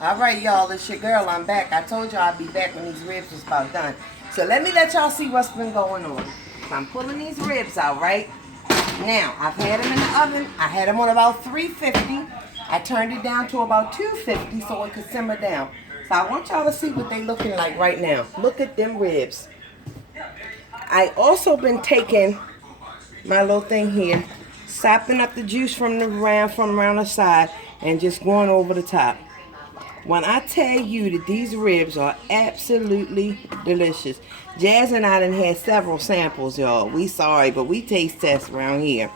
All right, y'all, it's your girl. I'm back. I told y'all I'd be back when these ribs was about done. So let me let y'all see what's been going on. So I'm pulling these ribs out, right? Now, I've had them in the oven. I had them on about 350. I turned it down to about 250 so it could simmer down. So I want y'all to see what they looking like right now. Look at them ribs. I also been taking my little thing here, sopping up the juice from around the side and just going over the top. When I tell you that these ribs are absolutely delicious. Jazz and I done had several samples, y'all. We sorry, but we taste test around here.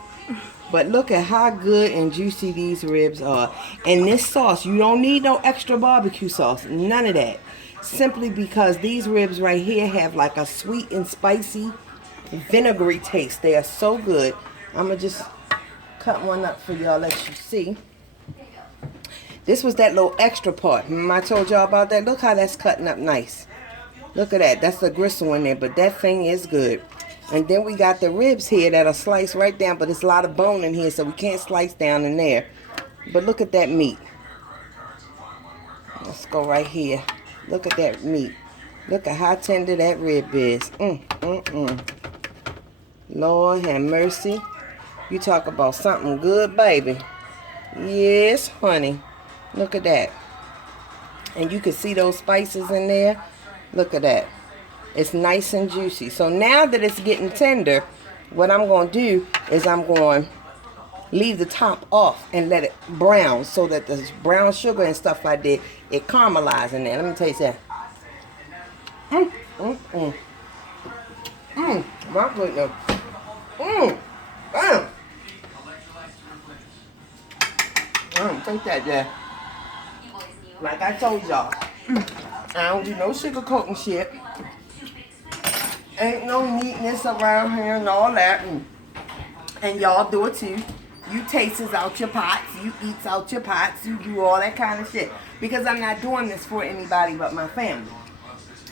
But look at how good and juicy these ribs are. And this sauce, you don't need no extra barbecue sauce. None of that. Simply because these ribs right here have like a sweet and spicy vinegary taste. They are so good. I'm going to just cut one up for y'all, let you see. This was that little extra part. Remember I told y'all about that? Look how that's cutting up nice. Look at that. That's the gristle in there, but that thing is good. And then we got the ribs here that are sliced right down, but there's a lot of bone in here, so we can't slice down in there. But look at that meat. Let's go right here. Look at that meat. Look at how tender that rib is. Lord have mercy. You talk about something good, baby. Yes, honey. Look at that. And you can see those spices in there. Look at that. It's nice and juicy. So now that it's getting tender, what I'm going to do is I'm going to leave the top off and let it brown so that the brown sugar and stuff I did, it caramelizes in there. Let me taste that. My goodness. Bam. Take that there. Like I told y'all, I don't do no sugar coating shit. Ain't no neatness around here and all that. And y'all do it too. You tastes out your pots. You eats out your pots. You do all that kind of shit. Because I'm not doing this for anybody but my family.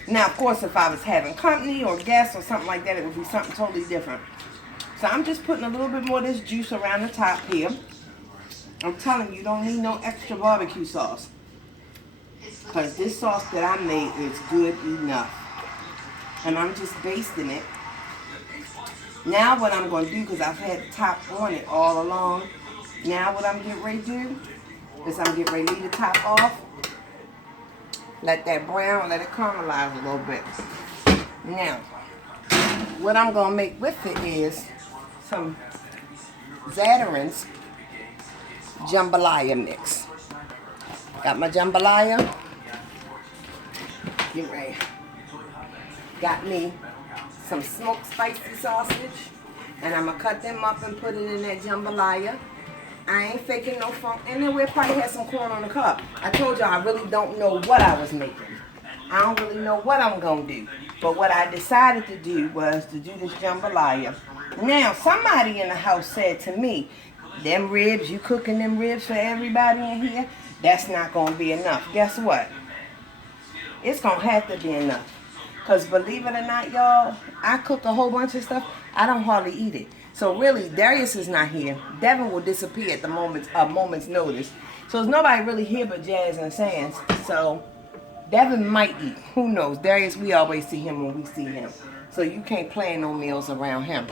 Now, of course, if I was having company or guests or something like that, it would be something totally different. So I'm just putting a little bit more of this juice around the top here. I'm telling you, you don't need no extra barbecue sauce. Because this sauce that I made is good enough. And I'm just basting it. Now what I'm going to do, because I've had the top on it all along. Now what I'm getting ready to do is I'm getting ready to leave the top off. Let that brown, let it caramelize a little bit. Now, what I'm going to make with it is some Zatarain's jambalaya mix. Got my jambalaya. Get ready. Got me some smoked spicy sausage. And I'm going to cut them up and put it in that jambalaya. I ain't faking no funk. And then we'll probably have some corn on the cob. I told y'all I really don't know what I was making. I don't really know what I'm going to do. But what I decided to do was to do this jambalaya. Now, somebody in the house said to me, them ribs, you cooking them ribs for everybody in here? That's not going to be enough. Guess what? It's going to have to be enough. Because believe it or not, y'all, I cook a whole bunch of stuff. I don't hardly eat it. So really, Darius is not here. Devin will disappear at the moment's notice. So there's nobody really here but Jazz and Sands. So Devin might eat. Who knows? Darius, we always see him when we see him. So you can't plan no meals around him.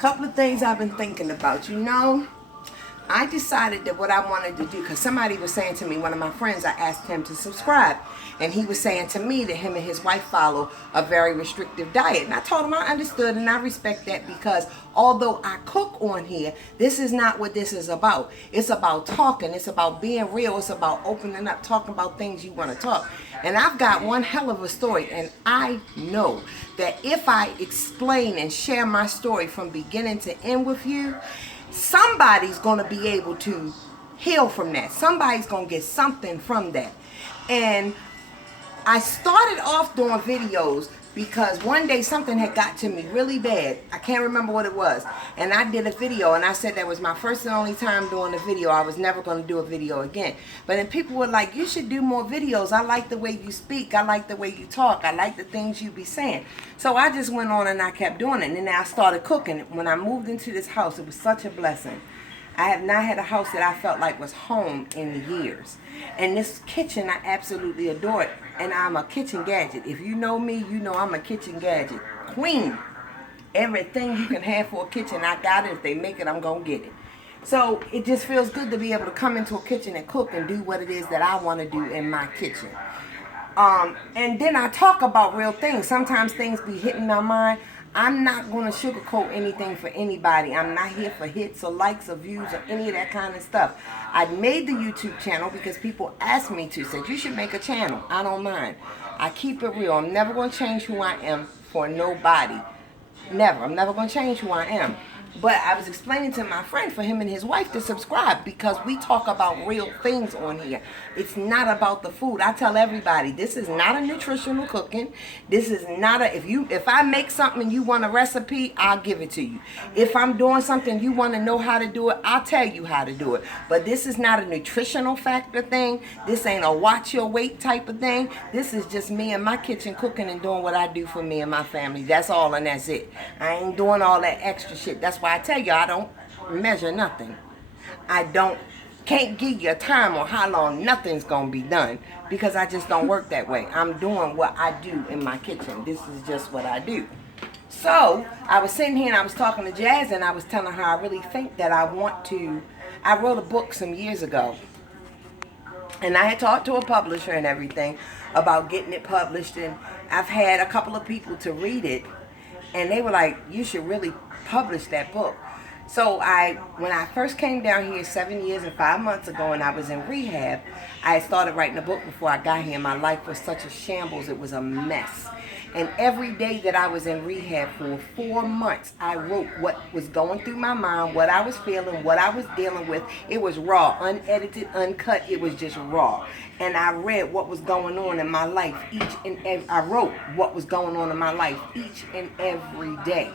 Couple of things I've been thinking about. You know, I decided that what I wanted to do, because somebody was saying to me, one of my friends, I asked him to subscribe. And he was saying to me that him and his wife follow a very restrictive diet. And I told him I understood and I respect that, because although I cook on here, this is not what this is about. It's about talking. It's about being real. It's about opening up, talking about things you want to talk. And I've got one hell of a story. And I know that if I explain and share my story from beginning to end with you, somebody's going to be able to heal from that. Somebody's going to get something from that. And I started off doing videos because one day something had got to me really bad. I can't remember what it was. And I did a video and I said that was my first and only time doing a video. I was never going to do a video again. But then people were like, you should do more videos. I like the way you speak. I like the way you talk. I like the things you be saying. So I just went on and I kept doing it. And then I started cooking. When I moved into this house, it was such a blessing. I have not had a house that I felt like was home in years. And this kitchen, I absolutely adore it. And I'm a kitchen gadget. If you know me, you know I'm a kitchen gadget queen. Everything you can have for a kitchen, I got it. If they make it, I'm going to get it. So it just feels good to be able to come into a kitchen and cook and do what it is that I want to do in my kitchen. And then I talk about real things. Sometimes things be hitting my mind. I'm not going to sugarcoat anything for anybody. I'm not here for hits or likes or views or any of that kind of stuff. I made the YouTube channel because people asked me to. Said, you should make a channel. I don't mind. I keep it real. I'm never going to change who I am for nobody. Never. I'm never going to change who I am. But I was explaining to my friend for him and his wife to subscribe because we talk about real things on here. It's not about the food. I tell everybody, this is not a nutritional cooking. This is not a, if I make something and you want a recipe, I'll give it to you. If I'm doing something you want to know how to do it, I'll tell you how to do it. But this is not a nutritional factor thing. This ain't a watch your weight type of thing. This is just me in my kitchen cooking and doing what I do for me and my family. That's all and that's it. I ain't doing all that extra shit. That's why I tell you I don't measure nothing. Can't give you a time on how long nothing's gonna be done because I just don't work that way. I'm doing what I do in my kitchen. This is just what I do. So I was sitting here and I was talking to Jazz and I was telling her I really think that I wrote a book some years ago. And I had talked to a publisher and everything about getting it published, and I've had a couple of people to read it and they were like, you should really publish that book. So when I first came down here 7 years and 5 months ago and I was in rehab, I started writing a book before I got here. My life was such a shambles. It was a mess. And every day that I was in rehab for 4 months, I wrote what was going through my mind, what I was feeling, what I was dealing with. It was raw, unedited, uncut. It was just raw. And I read what was going on in my life I wrote what was going on in my life each and every day.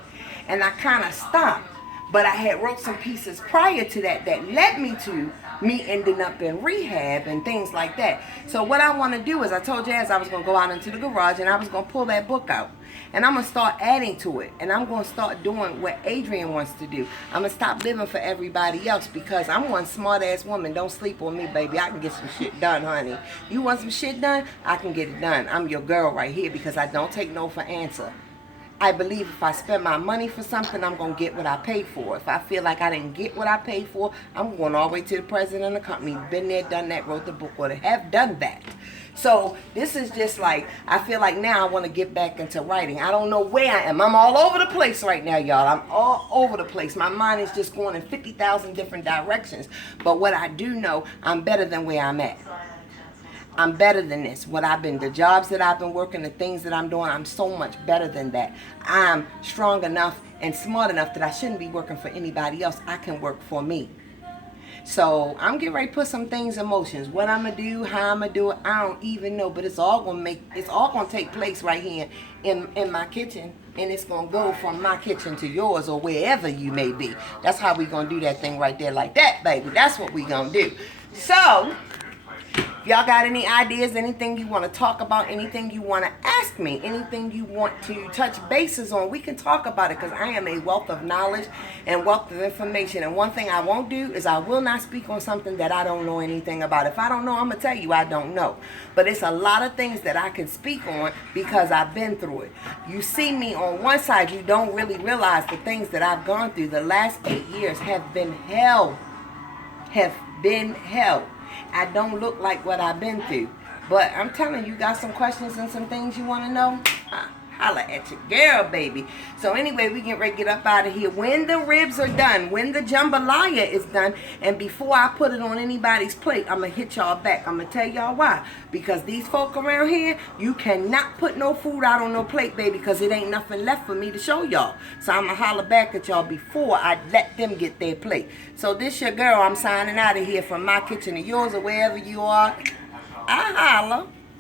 And I kind of stopped. But I had wrote some pieces prior to that led me to me ending up in rehab and things like that. So what I want to do is I told Jazz I was going to go out into the garage and I was going to pull that book out. And I'm going to start adding to it. And I'm going to start doing what Adrian wants to do. I'm going to stop living for everybody else because I'm one smart-ass woman. Don't sleep on me, baby. I can get some shit done, honey. You want some shit done? I can get it done. I'm your girl right here because I don't take no for answer. I believe if I spend my money for something, I'm going to get what I paid for. If I feel like I didn't get what I paid for, I'm going all the way to the president of the company. Been there, done that, wrote the book, or have done that. So this is just like, I feel like now I want to get back into writing. I don't know where I am. I'm all over the place right now, y'all. I'm all over the place. My mind is just going in 50,000 different directions. But what I do know, I'm better than where I'm at. I'm better than this. The jobs that I've been working, the things that I'm doing, I'm so much better than that. I'm strong enough and smart enough that I shouldn't be working for anybody else. I can work for me. So I'm getting ready to put some things in motion. What I'm gonna do, how I'm gonna do it, I don't even know. But it's all gonna take place right here in my kitchen, and it's gonna go from my kitchen to yours or wherever you may be. That's how we gonna do that thing right there, like that, baby. That's what we gonna do. So. If y'all got any ideas, anything you want to talk about, anything you want to ask me, anything you want to touch bases on, we can talk about it because I am a wealth of knowledge and wealth of information. And one thing I won't do is I will not speak on something that I don't know anything about. If I don't know, I'm going to tell you I don't know. But it's a lot of things that I can speak on because I've been through it. You see me on one side, you don't really realize the things that I've gone through. The last 8 years have been hell. Have been hell. I don't look like what I've been through. But I'm telling you, got some questions and some things you want to know? Holla at your girl, baby. So anyway, we get ready to get up out of here. When the ribs are done, when the jambalaya is done, and before I put it on anybody's plate, I'm going to hit y'all back. I'm going to tell y'all why. Because these folk around here, you cannot put no food out on no plate, baby, because it ain't nothing left for me to show y'all. So I'm going to holler back at y'all before I let them get their plate. So this your girl. I'm signing out of here from my kitchen to yours or wherever you are. I holla.